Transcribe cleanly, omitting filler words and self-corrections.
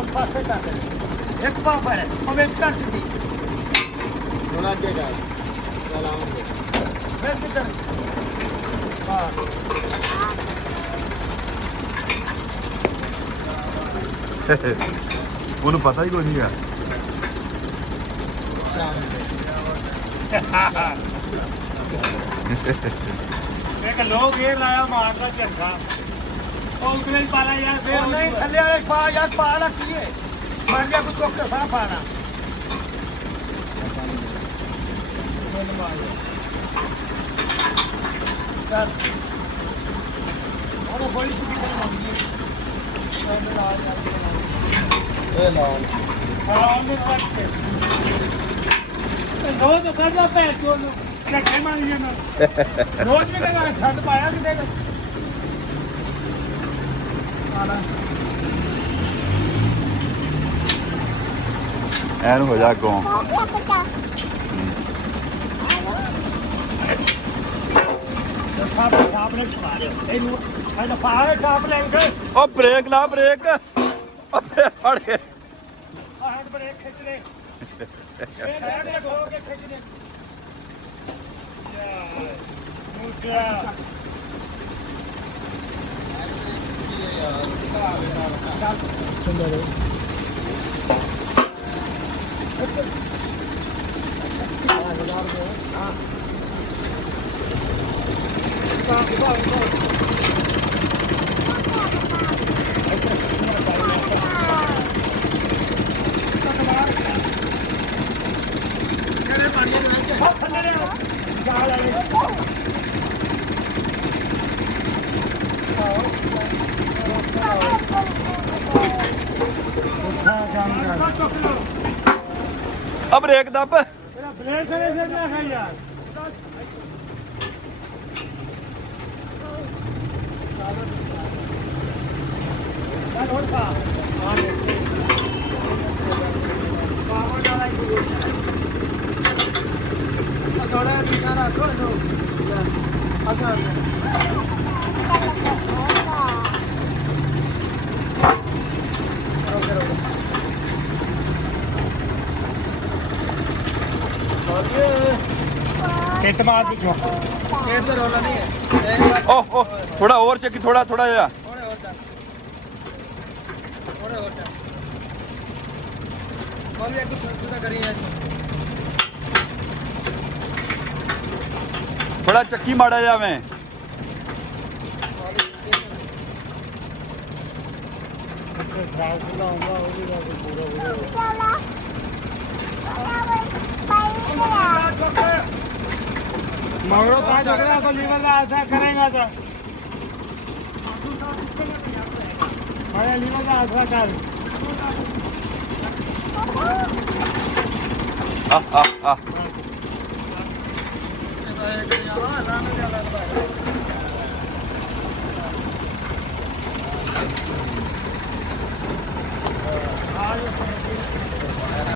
उस पासे कर दे एक पाव पर है और वेट कर सीधी थोड़ा आगे जा चलाऊंगे वैसे कर हां ਉਹਨੂੰ ਪਤਾ ਹੀ ਕੋਈ ਨਹੀਂ ਆ एक लोग ये लाया मारना झटका और उतने ही पाला यार फिर नहीं थल्ले वाले पा यार पाला किए मर गया कुछ चौक सारा पाना चल और बड़ी छुट्टी कर मांगी ए लाओ आराम में कर रोज करना पैर को झटके मारी जाना रोज भी कहा छत पाया कि देख आला ਐਨ ਹੋ ਜਾ ਅੱਗੋਂ साहब ने छुड़ा दे ਇਹਨੂੰ ਇਹਦਾ ਪਾਏ ਕਾਪ ਲੈ ਕੇ ਉਹ ਬ੍ਰੇਕ ਲਾ ਬ੍ਰੇਕ ਉਹ ਬ੍ਰੇਕ ਫੜ ਕੇ ਹੈਂਡ ਬ੍ਰੇਕ ਖਿੱਚ ਦੇ ਇਹ ਹੈਂਡ ਤੇ ਖੋ ਕੇ ਖਿੱਚ ਦੇ ਯਾਰ ਮੂਸਿਆ ਚੰਗਾ ਆ ਬ੍ਰੇਕ ਦੱਬ ब्रेक से ना है यार और का थोड़ा निकाला थोड़ा अच्छा खेत मार भी जो खेत तो रोला नहीं है ਓਹ ਓਹ ਥੋੜਾ ਹੋਰ ਚੱਕੀ ਥੋੜਾ ਥੋੜਾ ਜਿਹਾ थोड़े होता मौलवी एक सुधा करी है ਥੋੜਾ ਚੱਕੀ ਮਾੜਾ ਜਿਹਾ ਮੈਂ मगरो का झगड़ा तो लीवर का ऐसा करेगा तो अरे लीवर का ऐसा कर ਆ ਆ ਆ लाने